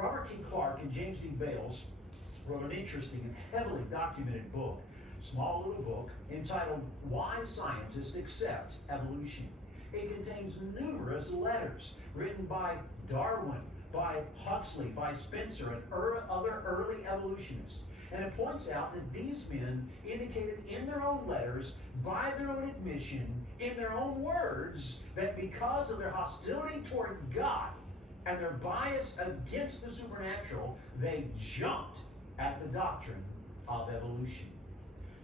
Robert T. Clark and James D. Bales wrote an interesting and heavily documented book, small little book, entitled Why Scientists Accept Evolution. It contains numerous letters written by Darwin, by Huxley, by Spencer, and other early evolutionists. And it points out that these men indicated in their own letters, by their own admission, in their own words, that because of their hostility toward God and their bias against the supernatural, they jumped at the doctrine of evolution.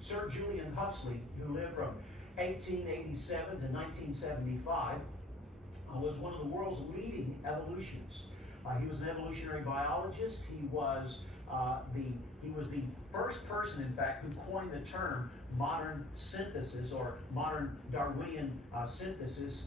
Sir Julian Huxley, who lived from 1887 to 1975, was one of the world's leading evolutionists. He was an evolutionary biologist. He was the first person, in fact, who coined the term modern synthesis or modern Darwinian synthesis.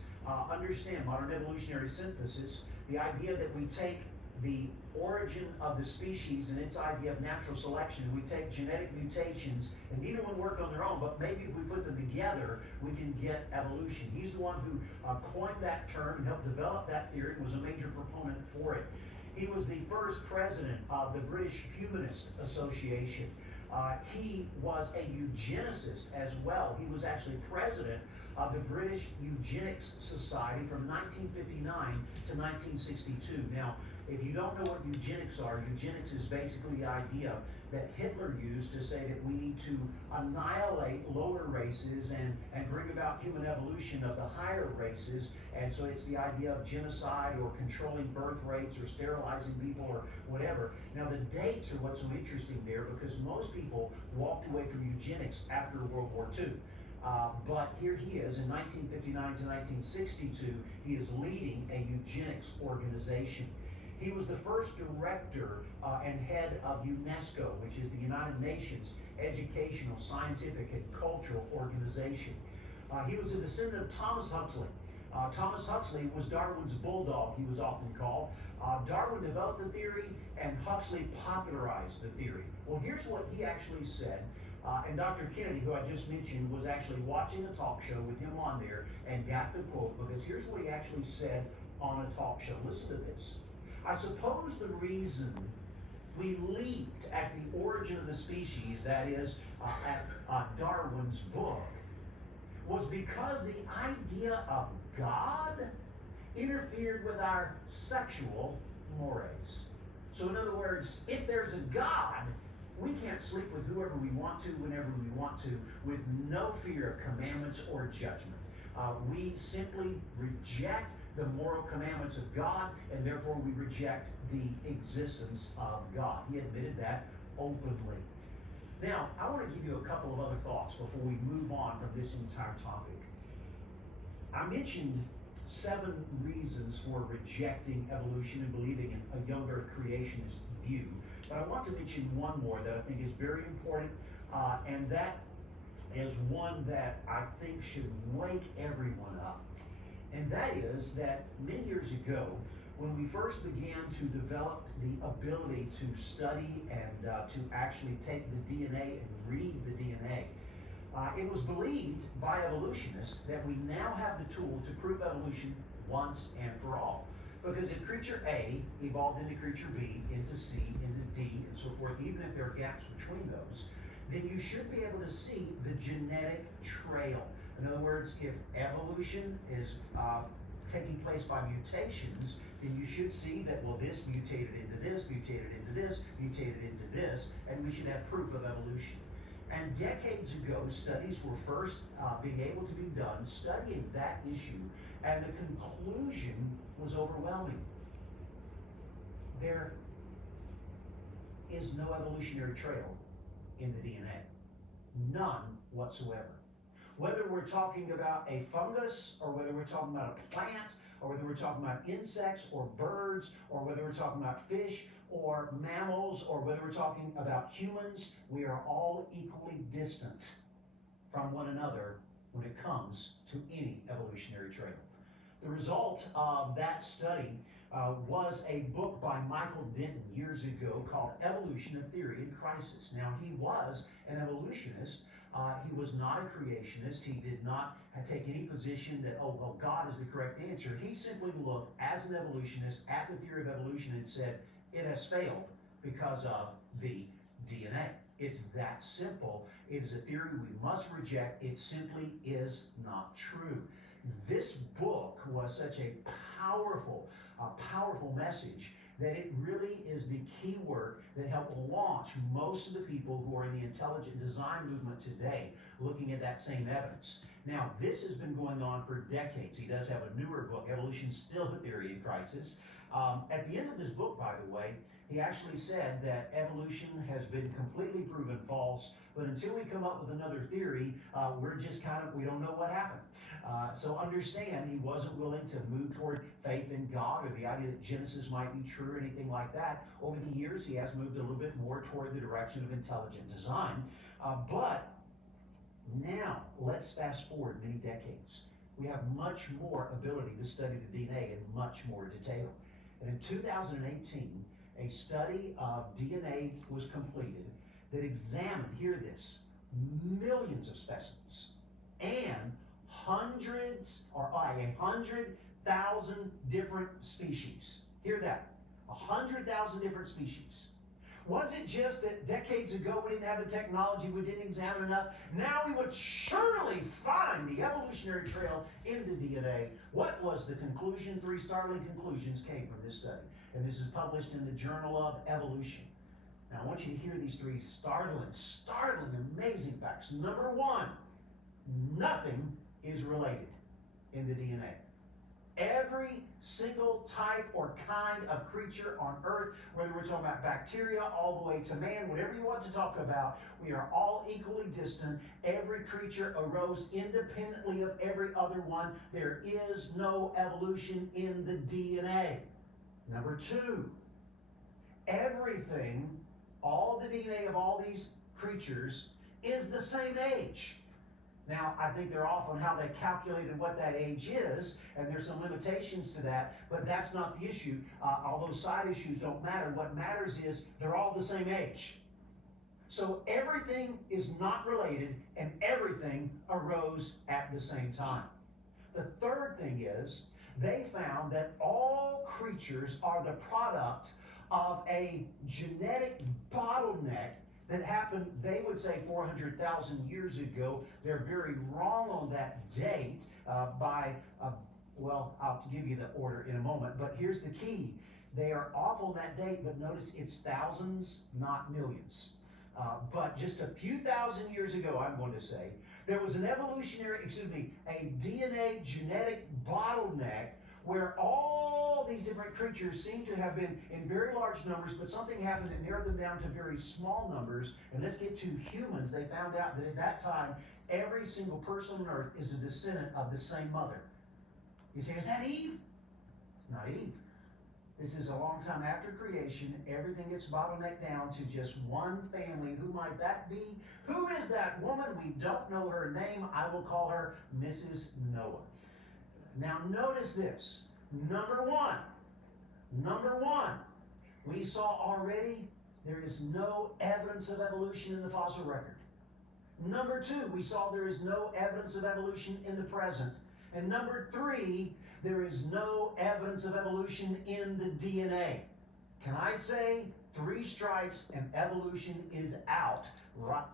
Understand modern evolutionary synthesis, the idea that we take the origin of the species and its idea of natural selection. We take genetic mutations, and neither one work on their own, but maybe if we put them together, we can get evolution. He's the one who coined that term and helped develop that theory and was a major proponent for it. He was the first president of the British Humanist Association. He was a eugenicist as well. He was actually president of the British Eugenics Society from 1959 to 1962. Now, if you don't know what eugenics are, eugenics is basically the idea that Hitler used to say that we need to annihilate lower races and bring about human evolution of the higher races. And so it's the idea of genocide or controlling birth rates or sterilizing people or whatever. Now, the dates are what's so interesting there, because most people walked away from eugenics after World War II. But here he is in 1959 to 1962, he is leading a eugenics organization. He was the first director and head of UNESCO, which is the United Nations Educational, Scientific, and Cultural Organization. He was a descendant of Thomas Huxley. Thomas Huxley was Darwin's bulldog, he was often called. Darwin developed the theory, and Huxley popularized the theory. Well, here's what he actually said. And Dr. Kennedy, who I just mentioned, was actually watching a talk show with him on there and got the quote, because here's what he actually said on a talk show. Listen to this. I suppose the reason we leaped at the origin of the species, that is, at Darwin's book, was because the idea of God interfered with our sexual mores. So in other words, if there's a God, we can't sleep with whoever we want to, whenever we want to, with no fear of commandments or judgment. We simply reject the moral commandments of God, and therefore we reject the existence of God. He admitted that openly. Now, I want to give you a couple of other thoughts before we move on from this entire topic. I mentioned 7 reasons for rejecting evolution and believing in a young earth creationist view. But I want to mention one more that I think is very important, and that is one that I think should wake everyone up. And that is that many years ago, when we first began to develop the ability to study and to actually take the DNA and read the DNA, it was believed by evolutionists that we now have the tool to prove evolution once and for all. Because if creature A evolved into creature B, into C, into D, and so forth, even if there are gaps between those, then you should be able to see the genetic trail. In other words, if evolution is taking place by mutations, then you should see that, well, this mutated into this, mutated into this, mutated into this, and we should have proof of evolution. And decades ago, studies were first being able to be done studying that issue, and the conclusion was overwhelming. There is no evolutionary trail in the DNA. None whatsoever. Whether we're talking about a fungus, or whether we're talking about a plant, or whether we're talking about insects or birds, or whether we're talking about fish or mammals, or whether we're talking about humans, we are all equally distant from one another when it comes to any evolutionary trail. The result of that study was a book by Michael Denton years ago called Evolution: A Theory in Crisis. Now, he was an evolutionist. He was not a creationist. He did not take any position that, oh, well, God is the correct answer. He simply looked as an evolutionist at the theory of evolution and said, It has failed because of the DNA. It's that simple. It is a theory we must reject. It simply is not true. This book was such a powerful message that it really is the key work that helped launch most of the people who are in the intelligent design movement today looking at that same evidence. Now, this has been going on for decades. He does have a newer book, Evolution Still a Theory in Crisis. At the end of this book, by the way, he actually said that evolution has been completely proven false, but until we come up with another theory, we're just we don't know what happened. So understand, he wasn't willing to move toward faith in God or the idea that Genesis might be true or anything like that. Over the years, he has moved a little bit more toward the direction of intelligent design. But now, let's fast forward many decades. We have much more ability to study the DNA in much more detail. And in 2018, a study of DNA was completed that examined, hear this, millions of specimens and 100,000 different species. Hear that, 100,000 different species. Was it just that decades ago we didn't have the technology, we didn't examine enough? Now we would surely find the evolutionary trail in the DNA. What was the conclusion? 3 startling conclusions came from this study. And this is published in the Journal of Evolution. Now I want you to hear these 3 startling, amazing facts. Number 1, nothing is related in the DNA. Every single type or kind of creature on Earth, whether we're talking about bacteria all the way to man, whatever you want to talk about, we are all equally distant. Every creature arose independently of every other one. There is no evolution in the DNA. Number 2, everything, all the DNA of all these creatures is the same age. Now, I think they're off on how they calculated what that age is, and there's some limitations to that, but that's not the issue. All those side issues don't matter. What matters is they're all the same age. So everything is not related, and everything arose at the same time. The third thing is they found that all creatures are the product of a genetic bottleneck that happened, they would say, 400,000 years ago. They're very wrong on that date well, I'll give you the order in a moment, but here's the key. They are off on that date, but notice it's thousands, not millions. But just a few thousand years ago, I'm going to say, there was a DNA genetic bottleneck where all these different creatures seem to have been in very large numbers, but something happened that narrowed them down to very small numbers. And let's get to humans. They found out that at that time, every single person on Earth is a descendant of the same mother. You say, is that Eve? It's not Eve. This is a long time after creation. Everything gets bottlenecked down to just one family. Who might that be? Who is that woman? We don't know her name. I will call her Mrs. Noah. Now notice this. Number one, we saw already there is no evidence of evolution in the fossil record. Number 2, we saw there is no evidence of evolution in the present. And number 3, there is no evidence of evolution in the DNA. Can I say 3 strikes and evolution is out? Right.